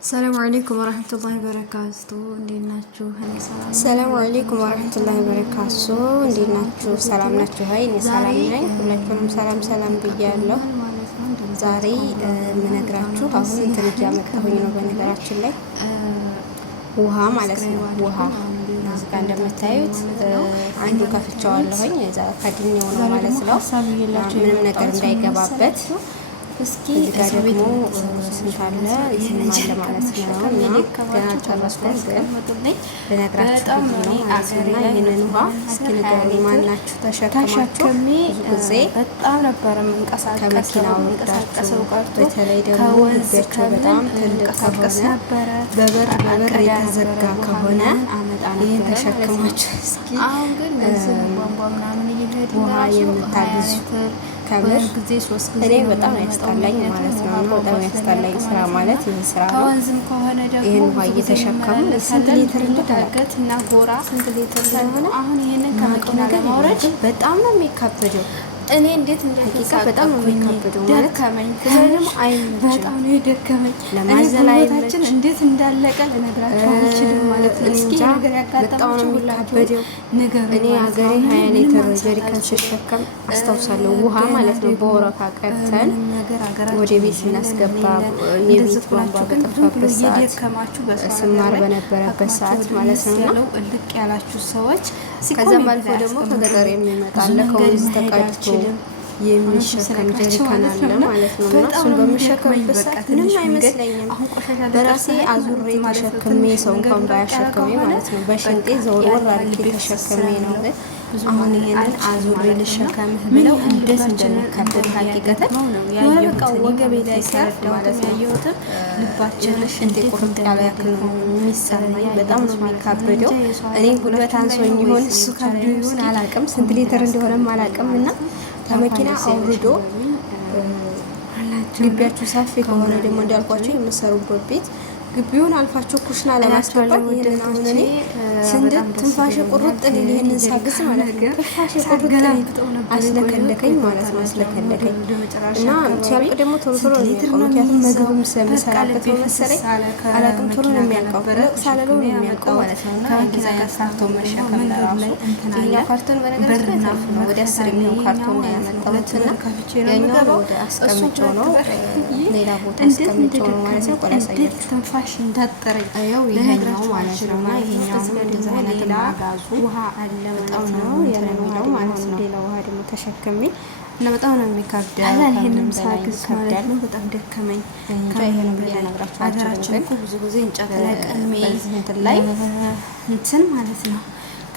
ሰላም አለይኩም ወራህመቱላሂ ወበረካቱ። እንዴት ናችሁ? ሰላም አለይኩም ወራህመቱላሂ ወበረካቱ። እንዴት ናችሁ? ሰላም ናችሁ? ሀይ እኔ ሰላም ነኝ። ሁላችሁንም ሰላም ብያለሁ። ዛሬ የምነግራችሁ አሁን እንትን እያመጣሁኝ ነው። በነገራችን ላይ ውሃ ማለት ነው። ውሃ እዚህ ጋር እንደምታዩት አንዱ ከፍቼዋለሁኝ። እዛ ከድኜው ነው ማለት ነው። ምንም ነገር እንዳይገባበት እስኪ እዚህ ጋር ደግሞ ስንት አለ ይሄን አለ ማለት ነው። እና ገና ጨረስኩት ግን ልነግራችሁ ነው ማለት ነው። እና ይሄንን ውሃ እስኪ ንገሩኝ፣ ማናችሁ ተሸክማችሁ ጊዜ በጣም ነበር ከመኪናው ወርዳችሁ፣ በተለይ ደግሞ ግቢያችሁ በጣም ትልቅ ከሆነ በበር የተዘጋ ከሆነ ይሄን ተሸክማችሁ እስኪ ውሃ የምታግዙ ከምር እኔ በጣም ያስጠላኝ ማለት ነው። እና በጣም ያስጠላኝ ስራ ማለት ይህ ስራ ነው። ይህን ውሃ እየተሸከሙ ስንት ሊትር እንደታገት እና ጎራ ስንት ሊትር እንደሆነ አሁን ይሄንን ከመኪና ለማውረድ በጣም ነው የሚካበደው። እኔ እንዴት እንደዚህ በጣም ነው የሚካበደው ማለት ደከመኝ። ደግሞ በጣም ነው የደከመኝ። ለማዘላይታችን እንዴት እንዳለቀ ልነግራችሁ አልችልም ማለት ነው። እስኪ ነገር ያጋጠማችሁ ሁላችሁ ንገሩኝ። እኔ ሀገሬ 20 ሊትር ጀሪካን ሲሸከም አስታውሳለሁ። ውሃ ማለት ነው በወረፋ ቀርተን ወደ ቤት ስናስገባ የቤት ቧንቧ በጠፋበት ሰዓት ስማር በነበረበት ሰዓት ማለት ነው። እልቅ ያላችሁ ሰዎች ከዛም አልፎ ደግሞ ከገጠር የሚመጣ አለ ከወንዝ ተቀድቶ የሚሸከም ጀሪካን አለ ማለት ነው። እና እሱን በምሸከምበት ሰዓት ምንም አይመስለኝም። በራሴ አዙሬ ተሸክሜ ሰው እንኳን ባያሸክሜ ማለት ነው በሽንጤ ዘወር አድርጌ ተሸክሜ ነው። ግን አሁን ይሄንን አዙሬ ልሸከምህ ብለው እንዴት እንደሚከብድ ሀቂቀትን የሆነ በቃ ወገቤ ላይ ሲያርፍ ማለት ነው ያየሁትም ልባችን ሽንጤ ቁርጥ ያለ ያክል ነው የሚሰማኝ። በጣም ነው የሚካበደው። እኔ ጉልበት አንሶኝ ይሆን እሱ ከብዶ ይሆን አላውቅም፣ ስንት ሊትር እንደሆነም አላውቅም። እና ከመኪና አውርዶ ግቢያችሁ ሰፊ ከሆነ ደግሞ እንዳልኳቸው የምሰሩበት ቤት ግቢውን አልፋችሁ ኩሽና ለማስገባት ይሄንን አሁን እኔ ስንት ትንፋሽ ቁርጥ ሊል ይሄንን ሳግስ ማለት ነው ትንፋሽ ቁርጥ ሊል አስለከለከኝ ማለት ነው። አስለከለከኝ እና ሲያልቅ ደግሞ ቶሎ ነው የሚያልቀው። ምክንያቱም ምግብም ስለምሰራበት ነው መሰለኝ አላውቅም፣ ቶሎ ነው የሚያልቀው። ሳለለው ነው የሚያልቀው ማለት ነው። እና ጊዜ ካርቶን መሸከም ለራሱ ይሄኛው ካርቶን በነገራችን ላይ ነው ወደ 10 የሚሆን ካርቶን ነው ያመጣሁት። እና ያኛው ወደ አስቀምጬው ነው ሌላ ቦታ አስቀምጬው ነው ማለት ነው። ቆላ ያሳያችሁ እንዳጠረኝ አየው ይሄኛው ማለት ነው። እና ይሄኛው እንደዚህ አይነት ማጋዙ ውሃ አለ በጣም ነው የሚለው ማለት ነው። ሌላ ውሃ ደግሞ ተሸክሜ እና በጣም ነው የሚከብደው። ይሄንን ሳግስ ማለት ነው በጣም ደከመኝ። ይሄን ብዬ ነግራችሁ አገራችን እኮ ብዙ ጊዜ እንጨት ለቅሜ እንትን ላይ እንትን ማለት ነው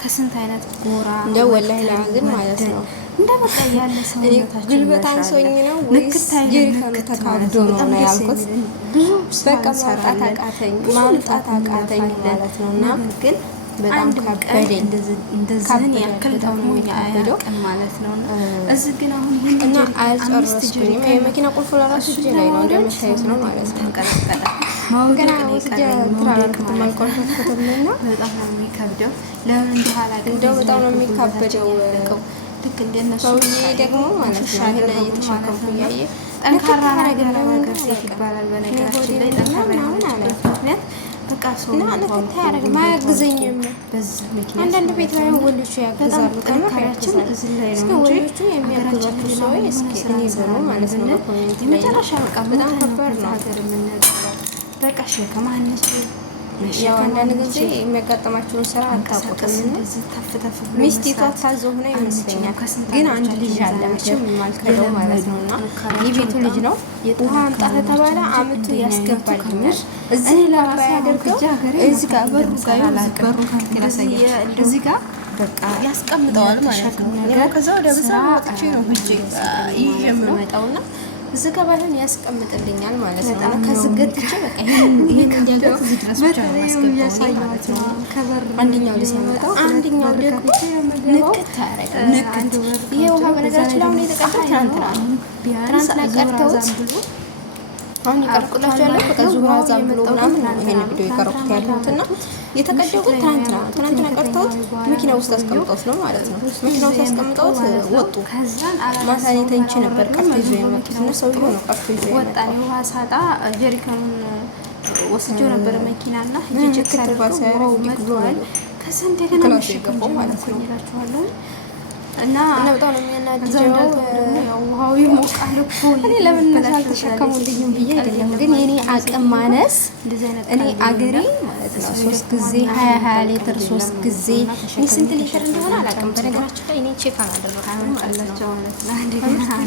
ከስንት አይነት ጎራ እንደው ወላሂ ላዝም ማለት ነው እንደ በቃ ያለ ሰው ጉልበት አንሶኝ ነው ወይስ ጀሪካኑ ተካብዶ ነው ያልኩት። በቃ ማውጣት አቃተኝ ማለት ነው። እና ግን በጣም ከበደኝ። እንደዚህ ያክል ተውኛ አያውቅም ማለት ነው። እዚህ ግን አሁን ይሄን እና አልጨረስኩኝም። የመኪና ቁልፍ ለራሱ እጄ ላይ ነው እንደምታዩት ነው ማለት ነው። ተንቀለቀለ ገና ወስጄ ትራራክት ማልቆልፈትምና በጣም ነው የሚከብደው። ለምን እንደኋላ እንደው በጣም ነው የሚከብደው። ልክ እንደነሱ ሰውዬ ደግሞ ማለት ነው ይሄን እየተሸከምኩ እያየ ጠንካራ ነገር ሴት ይባላል። በነገራችን ላይ ጠንካራ ማለት ምክንያት በቃ ሰው ነው ታያረግ ማያግዘኝም። በዚህ ምክንያት አንዳንድ ቤት ላይ ወንዶች ያግዛሉ። ጠንካራችን እዚህ ላይ ነው እንጂ የሚያግዛችሁ ሰው እስኪ እኔ ዘሮ ማለት ነው ኮሜንት ላይ መጨረሻ በቃ በጣም ከባድ ነው። ሀገር የምንነግረው በቃ ሸከማ አነሱ ያው አንዳንድ ጊዜ የሚያጋጥማቸውን ስራ አታውቁትም። ሚስቲቷ ታዘው ሆነ ይመስለኛል። ግን አንድ ልጅ አለ መቼም የማልከደው ማለት ነው። እና የቤቱ ልጅ ነው። ውሃ አምጣ ተባለ አምጡ ያስገባልኛል። እዚህ ላባ ያደርገው እዚህ ጋር በሩ ጋር እዚህ ጋር በቃ ያስቀምጠዋል ማለት ነው። ነገር ከዛ ወደ ብዛ ወጥቼ ነው ሂጄ ይሄ የምመጣውና እዚህ ጋር ባይሆን ያስቀምጥልኛል ማለት ነው። እና ከዝገትቼ በቃ ይሄን እንዲያገት እዚህ ድረስ ብቻ ነው ያስቀምጠው። አንደኛው ሊሰማው አንደኛው ደግሞ ንክት ያረጋል። ንክት ይሄ ውሃ በነገራችን ላይ አሁን የተቀዳው ትናንትና ቀርተውት አሁን ይቀርቁላችሁ ያለው በቃ ዙራ ዛም ብሎ ምናምን ይሄን ቪዲዮ ይቀርቁት ያለሁት እና የተቀደው ግን ትናንትና ቀርተውት መኪና ውስጥ አስቀምጠውት ነው ማለት ነው። መኪና ውስጥ አስቀምጠውት ወጡ። ማሳኔ ተንቺ ነበር ቀርቶ ይዞ የመጡት እና ሰውዬው ነው ቀርቶ ይዞ ወጣ። ውሃ ሳጣ ጀሪካኑን ወስጄው ነበረ መኪናና ሂጅ ከተባሰው መጥቷል። ከዛ እንደገና መሸከም ማለት ነው እላችኋለሁ። እና በጣም ነው የሚያናድደው። ውሃው ይሞቃል እኮ እኔ ለምን አልተሸከሙልኝም ብዬ አይደለም፣ ግን የኔ አቅም ማነስ እኔ አገሬ ማለት ነው 3 ጊዜ 20 ሊትር 3 ጊዜ እኔ ስንት ሊትር እንደሆነ አላውቅም። በነገራችን ላይ እኔ ቼክ አላደረኩም ማለት ነው።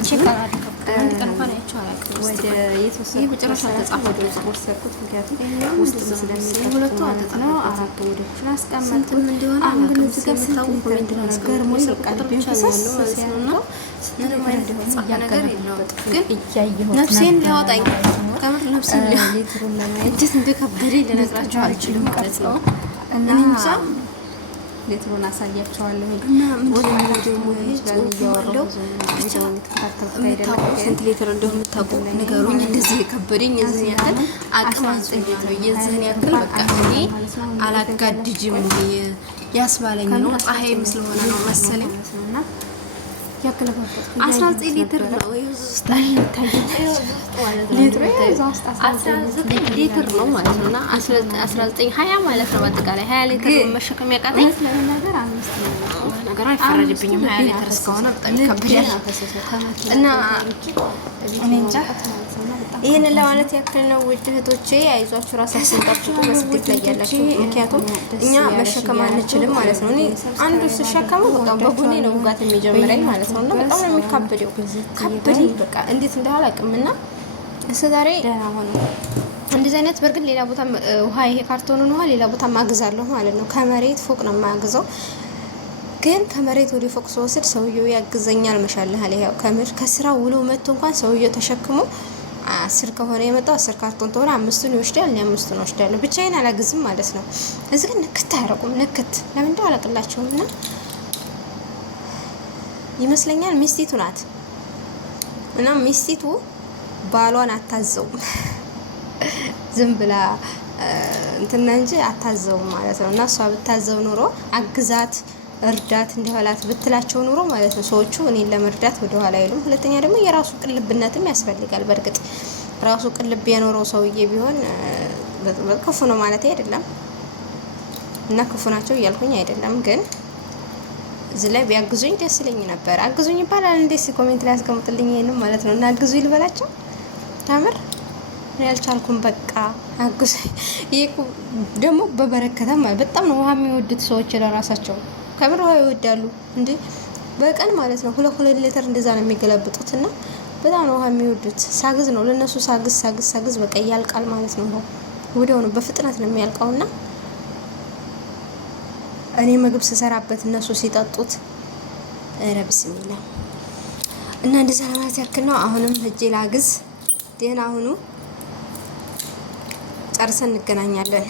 ቼክ አላደረኩም አንድ ቀን እንኳን አይቼው አላውቅም። ወደ የተወሰነ መጨረሻ ተጻፈ ወደ ወሰድኩት። ምክንያቱም ውስጥ ስለሚል ሁለቱ ነው አራት ወዶችን አስቀምጥም እንደሆነ አሁን እዚህ ጋር ስንት ሊትር እንደሆነ ገርሞኝ በቃ ነፍሴን ሊያወጣኝ ከምር ነፍሴን ሊትሩን ለማየት እንደከበደኝ ልነግራቸው አልችልም ማለት ነው። እና እንጃ ሊትሩን አሳያቸዋለሁ እና ስንት ሊትር እንደሆነ የምታውቁ ንገሩኝ። እንደዚህ የከበደኝ የዚህን ያክል አቅም አንጸኝ ነው የዚህን ያክል በቃ እኔ አላጋድጅም ያስባለኝ ነው። ፀሐይም ስለሆነ ነው መሰለኝ 19 ሊትር ነው ሊትር ነው ማለት ነው። እና 19 20 ማለት ነው። በአጠቃላይ 20 ሊትር መሸከም ያቃተኝ ነገር አይፈረድብኝም። 20 ሊትር እስከሆነ በጣም ይከብዳል እና እኔ እንጃ። ይህንን ለማለት ያክል ነው ውድ እህቶቼ። አይዟችሁ፣ ራሳችሁን ጠብቁ በስደት ላይ ያላችሁ። ምክንያቱም እኛ መሸከም አንችልም ማለት ነው። እኔ አንዱ ስሸከመው በጣም በጎኔ ነው ውጋት የሚጀምረኝ ማለት ነው። እና በጣም ነው የሚካበደው። ከበደኝ በቃ እንዴት እንዳለ አላውቅም። እና እስከዛሬ እንደዚህ አይነት በርግጥ ሌላ ቦታ ውሃ ይሄ ካርቶኑን ውሃ ሌላ ቦታ ማግዛለሁ ማለት ነው። ከመሬት ፎቅ ነው የማግዘው፣ ግን ከመሬት ወደ ፎቅ ስወስድ ሰውየው ያግዘኛል። መሻለህ አለ ያው ከስራ ውሎ መጥቶ እንኳን ሰውየው ተሸክሞ 10 ከሆነ የመጣው 10 ካርቶን ተሆነ 5ቱን ይወስዳል፣ እኔ 5ቱን ወስዳለሁ። ብቻዬን አላግዝም ማለት ነው። እዚህ ግን ንክት አያረቁም። ንክት ለምን እንደው አላቅላቸውም። እና ይመስለኛል ሚስቲቱ ናት። እና ሚስቲቱ ባሏን አታዘውም ዝም ብላ እንትና እንጂ አታዘውም ማለት ነው። እና እሷ ብታዘው ኑሮ አግዛት እርዳት እንዲኋላት ብትላቸው ኑሮ ማለት ነው ሰዎቹ እኔን ለመርዳት ወደ ኋላ አይሉም። ሁለተኛ ደግሞ የራሱ ቅልብነትም ያስፈልጋል። በእርግጥ ራሱ ቅልብ የኖረው ሰውዬ ቢሆን ክፉ ነው ማለት አይደለም፣ እና ክፉ ናቸው እያልኩኝ አይደለም። ግን እዚህ ላይ ቢያግዙኝ ደስ ይለኝ ነበር። አግዙኝ ይባላል እንዴ? ኮሜንት ላይ አስቀምጡልኝ ይሄንን ማለት ነው። እና አግዙኝ ልበላቸው ታምር እኔ አልቻልኩም። በቃ አግዙኝ። ይሄ ደግሞ በበረከታ ማለት በጣም ነው ውሃ የሚወዱት ሰዎች ለራሳቸው ከምር ውሃ ይወዳሉ እንዴ! በቀን ማለት ነው 2 ሊትር እንደዛ ነው የሚገለብጡት። እና በጣም ነው ውሃ የሚወዱት። ሳግዝ ነው ለነሱ ሳግዝ በቃ ያልቃል ማለት ነው። ወዲያው ነው በፍጥነት ነው የሚያልቀው። እና እኔ ምግብ ስሰራበት እነሱ ሲጠጡት ኧረ ቢስሚላ። እና እንደዛ ለማለት ያክል ነው። አሁንም ሂጄ ላግዝ። ደህና ሁኑ። ጨርሰን እንገናኛለን።